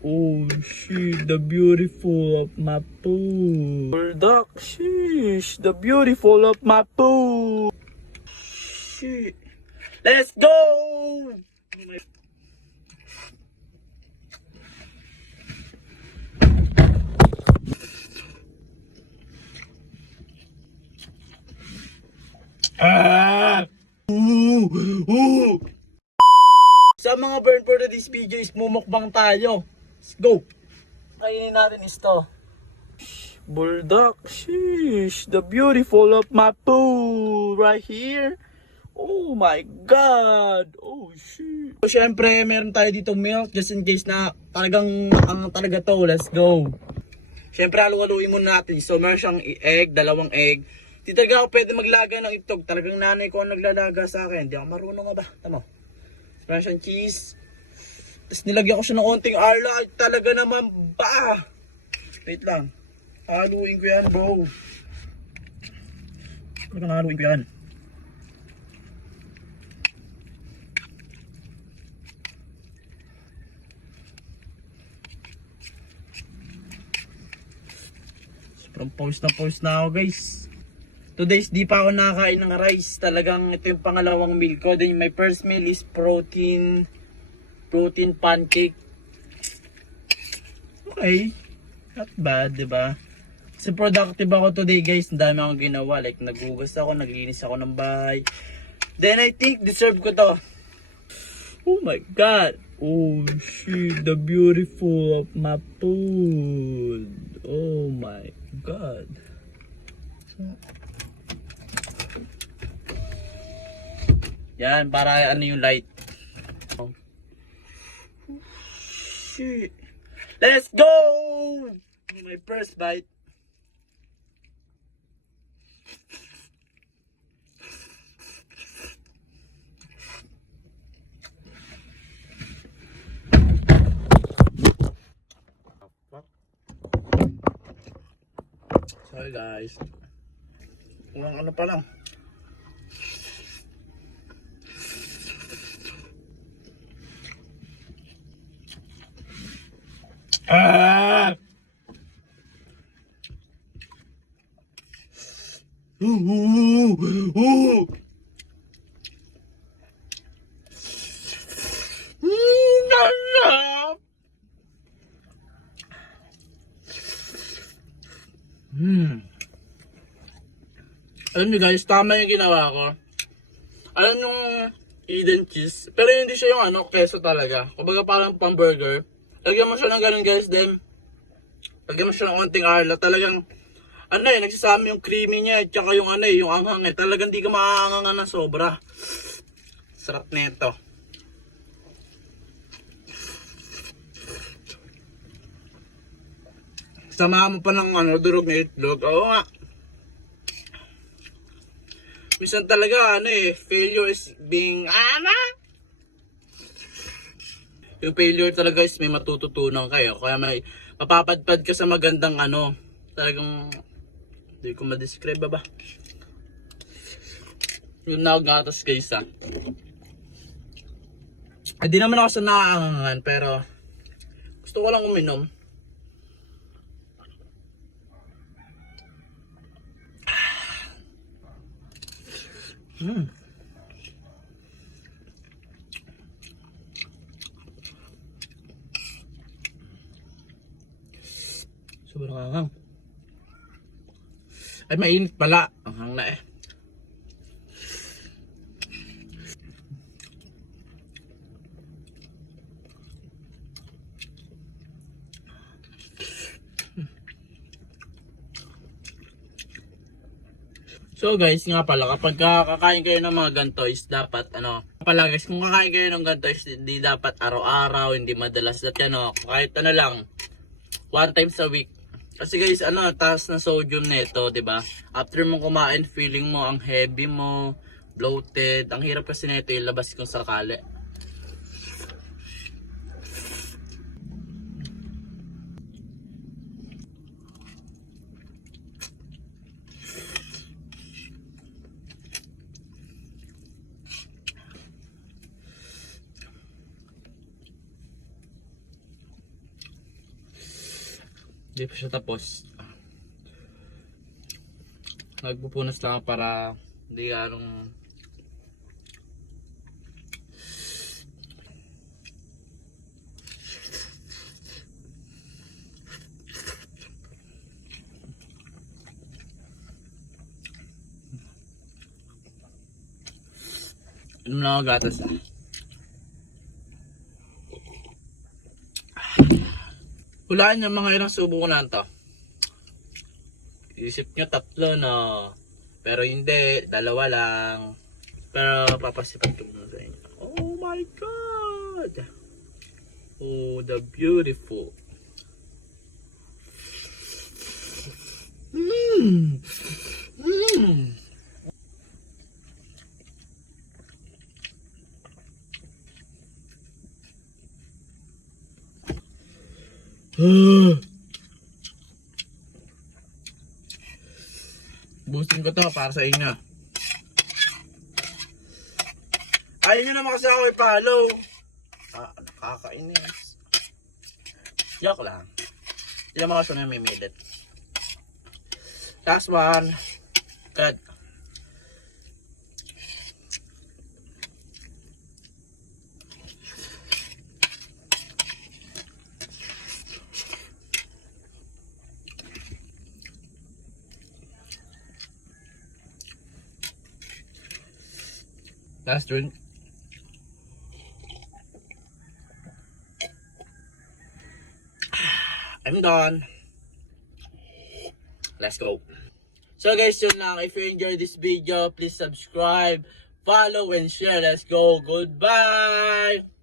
Oh shit, the beautiful of my poo. Bulldog, sheesh, the beautiful of my poo. Shit. Let's go! Ah! Ooh! Sa mga burn for this video is mumukbang tayo. Let's go! Kainin natin isto. Bulldog, sheesh, the beautiful of my poo right here. Oh my god! Oh shit! So, syempre, meron tayo dito milk just in case na talagang ang talaga to. Let's go! Syempre, halu-haluin muna natin. So, meron siyang egg, dalawang egg. Di talaga ako pwede maglaga ng itlog. Talagang nanay ko ang naglalaga sa akin. Hindi ako marunong nga ba? Tama. Meron siyang cheese. Tapos nilagyan ko siya ng onting arla. Ay, talaga naman ba? Wait lang. Haluin ko yan, bro. Talagang haluin ko yan. Sobrang post na ako, guys. 2 days di pa ako nakakain ng rice. Talagang ito yung pangalawang meal ko. Then my first meal is protein pancake. Okay. Not bad, diba? Kasi productive ako today, guys. Ang dami akong ginawa. Like, naghugas ako, naglinis ako ng bahay. Then I think deserve ko to. Oh my god. Oh shit, the beautiful of my food. Oh my god. Yan, para ano yung light. Shit. Let's go! My first bite. Sorry guys. Walang ano pa lang. Ah! Sarap! Alam niyo guys, tama yung ginawa ko. Alam yung Eden cheese, pero hindi siya yung ano, keso talaga. Kumbaga parang pang burger. Lagyan mo siya ng ganun guys, then lagyan mo siya ng onting arla. Talagang ano nagsasama yung creamy niya at saka yung yung anghang Talagang di ka makaangangan ng sobra. Sarap nito. Samahan mo pa ng durog na itlog. Oo nga. Minsan talaga failure is being yung failure talaga is may matututunan kayo. Kaya may mapapadpad ka sa magandang talagang hindi ko ma-describe ba. Yung nagatas guys Hindi naman ako sa naaangangan pero gusto ko lang uminom. Sobrang anghang. Ay, mainit pala. Anghang na So guys, nga pala, kapag kakain kayo ng mga ganito is dapat pala guys, kung kakain kayo ng ganito is hindi dapat araw-araw, hindi madalas at kahit lang, 1 times a week. Kasi guys, taas na sodium nito, 'di ba? After mo kumain, feeling mo ang heavy mo, bloated. Ang hirap kasi nito ilabas kung sakali. Hindi pa siya tapos. Nagpupunas lang ako para hindi anong inom lang ako gatas Hulaan niyo mga ilang subo ko na to. Isip nyo 3 no. Pero hindi, 2 lang. Pero papasipan ko muna sa inyo. Oh my God! Oh, the beautiful. Mmm! Mmm! Boosting ko to para sa inyo. Ayaw nyo naman kasi ako i-follow. Nakakainis. Joke lang. Hindi naman kasi na may minute. Last one. Good. Last drink. I'm done. Let's go. So guys, yun lang. If you enjoyed this video, please subscribe, follow, and share. Let's go. Goodbye!